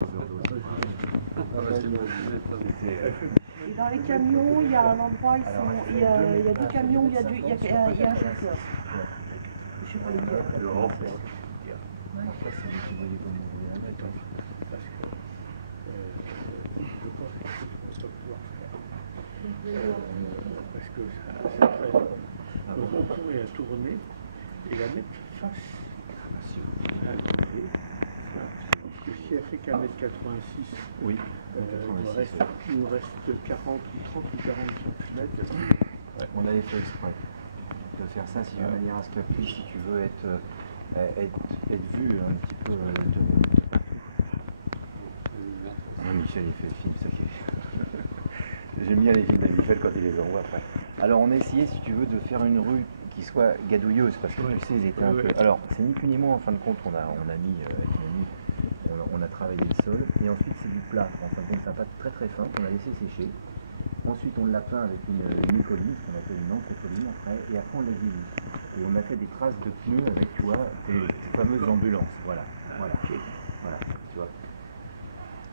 Et dans les camions, il y a un endroit, il y a 2 camions où il y a un chauffeur. Je sais pas lequel. Parce que ça fait on pourrait la tourner et la mettre face à côté. Parce que si elle fait qu'à 1,86 m, oui, il nous reste 30 ou 40 cm. Ouais, on l'avait fait exprès de faire ça de manière à ce qu'elle puisse, si tu veux, être vue un petit peu Michel, il fait le film, ça qui est... J'aime bien les films de Michel quand il les envoie après. Alors on a essayé, si tu veux, de faire une rue qui soit gadouilleuse, parce que tu sais, ils étaient un peu... Alors, c'est ni plus ni moins, en fin de compte, on a mis, avec une amie, on a travaillé le sol, et ensuite c'est du plat. En fin de compte, c'est un pâte très très fin qu'on a laissé sécher. Ensuite, on l'a peint avec une mycoline, ce qu'on appelle une encre-colline après, et après on l'a vieilli. Et on a fait des traces de pneus avec, tu vois, ces fameuses ambulances. Voilà, tu vois.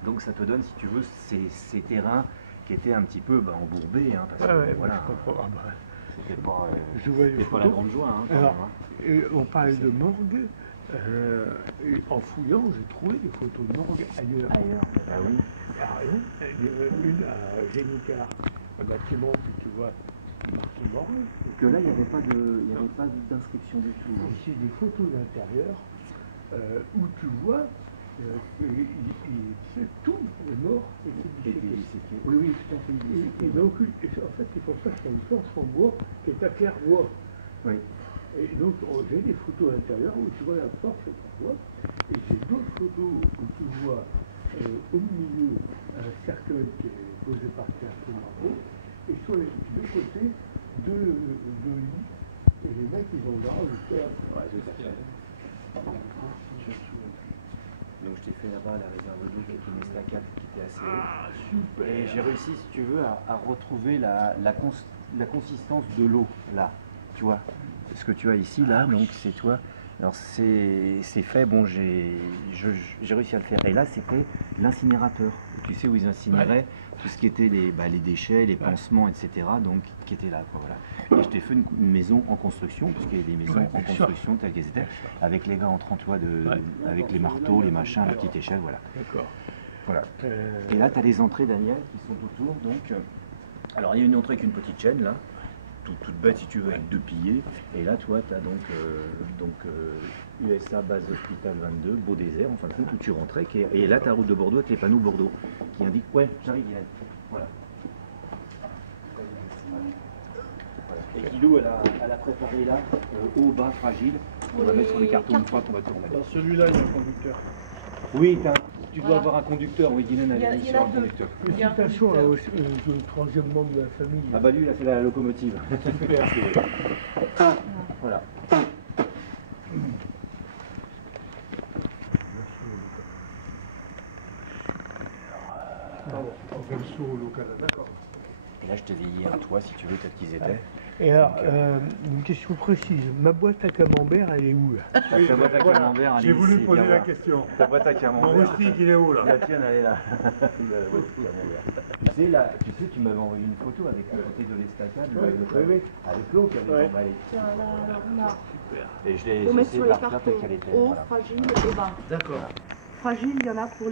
Donc ça te donne, si tu veux, ces terrains qui étaient un petit peu embourbés, hein, parce que voilà, c'était pas la grande joie. Hein, alors, on parle de morgue. En fouillant, j'ai trouvé des photos de morgue ailleurs. Ah oui. Une à Génicard, un bâtiment, puis tu vois, marqué morgue. Que là, il n'y avait pas d'inscription du tout. Et c'est des photos d'intérieur où tu vois c'est tout est mort et c'est disséqué. Oui, tout à fait. Et donc, en fait, c'est pour ça qu'il y a une planche en bois qui est à claire-voie. Oui. Et donc, j'ai des photos à l'intérieur où tu vois la porte, c'est en bois. Et j'ai d'autres photos où tu vois au milieu un cercueil qui est posé par terre sur Margot. Et sur les deux côtés, deux lits. Et les mecs, ils ont là jusqu'à... Donc je t'ai fait là-bas la réserve d'eau avec une estacade qui était assez haute. Ah, super. Et j'ai réussi, si tu veux, à retrouver la consistance de l'eau, là, tu vois. Ce que tu as ici, là, donc c'est toi. Alors c'est fait, bon, j'ai réussi à le faire. Et là, c'était l'incinérateur. Tu sais où ils incinéraient tout ce qui était les déchets, les pansements, etc. Donc qui étaient là, quoi, voilà. Et je t'ai fait une maison en construction, puisqu'il y a des maisons en construction telles qu'elles étaient, avec les gars entrant, tu vois, avec les marteaux, les machins, la petite échelle, voilà. D'accord. Voilà. Et là, tu as les entrées, Daniel, qui sont autour. Donc, alors il y a une entrée avec une petite chaîne là. Toute bête si tu veux, avec 2 piliers. Et là, toi, tu as USA base hospital 22, Beau désert, en fin de compte, où tu rentrais. Et là, tu as la route de Bordeaux avec les panneaux Bordeaux qui indiquent, ouais, j'arrive, Yann. Voilà. Et Guilou, elle a préparé là, haut, bas, fragile. On va mettre sur les cartons une fois qu'on va tourner. Dans celui-là, il y a un conducteur. Oui, tu dois avoir un conducteur. Oui, Guylaine a mis sur un conducteur. Félicitations au troisième membre de la famille. Ah bah lui, il a fait la locomotive. Super. Voilà. On fait le saut au local, d'accord. Et là, je te veillais un toit, si tu veux, tel qu'ils étaient. Et alors, une question précise, ma boîte à camembert, elle est où là? Ta boîte à camembert, elle est J'ai voulu ici, poser viens la voir. question. Ta boîte à Mon camembert. rustique, il est où là? La tienne, elle est là. La boîte à camembert. Tu sais, tu m'avais envoyé une photo avec le côté de l'estacade, avec l'eau qui avait emballé. Tiens, là, on a. Super. Et je l'ai Faut mettre essayé sur de les la refaire cartons telle qu'elle était. haut, Voilà. fragile et bas. D'accord. Fragile, il y en a pour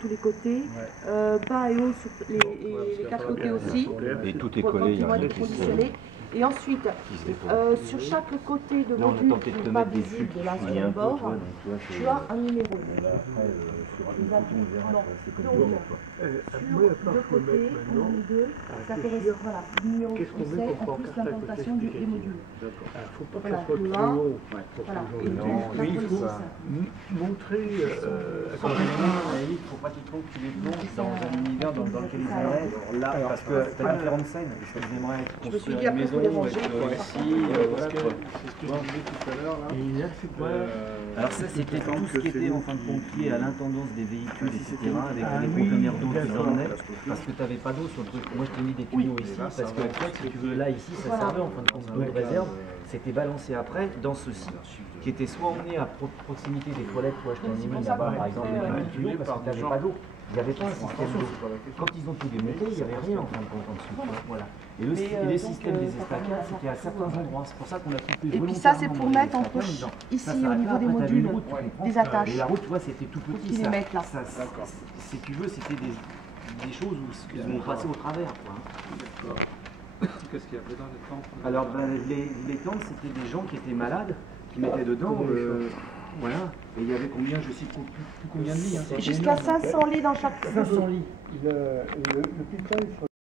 tous les côtés. Bas et haut, sur les 4 côtés aussi. Et tout est Pour collé, il y a continuer à rien les qui conditionner. Et ensuite, se dépose. sur chaque côté de Là, on a module tenté qui de te n'est pas mettre des visible flux de la qui sur lient le un peu, bord, tu vois, tu as un numéro. Bon, là, après, sur une photo, on verra, Non. c'est comme Donc, du bon, quoi. Sur deux côtés, on a mis 2. Ça correspond, voilà, le numéro Qu'est-ce qu'on qu'on met sait, pour en plus porter l'implantation des modules. Il ne faut pas que Voilà, ça soit le trop un. long. Voilà. Et Non, la mais il faut police. montrer... Quand tu il ne faut pas qu'il trouve que tu les plonges dans un univers dans lequel ils aimeraient. Là, parce que tu as différentes scènes. Ils aimeraient Je me suis construire dit, une après, il faut maison, les ranger. être ici, voilà, quoi. C'est ce que je disais tout à l'heure là. Et là, c'est quoi Alors ça, c'était tout ce qui était en fin de compte lié à l'intendance des véhicules, etc. Avec les oui, conteneurs d'eau qu'ils d'accord. emmenaient, parce que tu n'avais pas d'eau sur le truc. Moi, je t'ai mis des tuyaux ici, parce que en fait, si tu veux, là, ici, ça servait en fin de compte d'eau de réserve. C'était balancé après dans ceci, qui était soit emmené à proximité des toilettes, toi, je t'en ai mis là-bas, par exemple, des petits tuyaux, parce que tu n'avais pas d'eau. Il n'y avait pas un système d'eau. Quand ils ont tout démonté, il n'y avait rien en fin de compte en dessous. Voilà. Et les systèmes des estacades, c'était à certains endroits. C'est pour ça qu'on a coupé. Et puis ça, c'est pour mettre entre ici au niveau des modules, des attaches. Et la route, tu vois, c'était tout petit. Ils les mettent là. Si tu veux, c'était des choses où ils vont passer au travers. Quoi. Qu'est-ce qu'il y avait dans les tentes? Alors, les tentes, c'était des gens qui étaient malades, qui mettaient dedans. Voilà. Et il y avait combien, je sais plus combien de lits. Hein, Jusqu'à 500 lits dans chaque. 500 lits. Le pipeline sur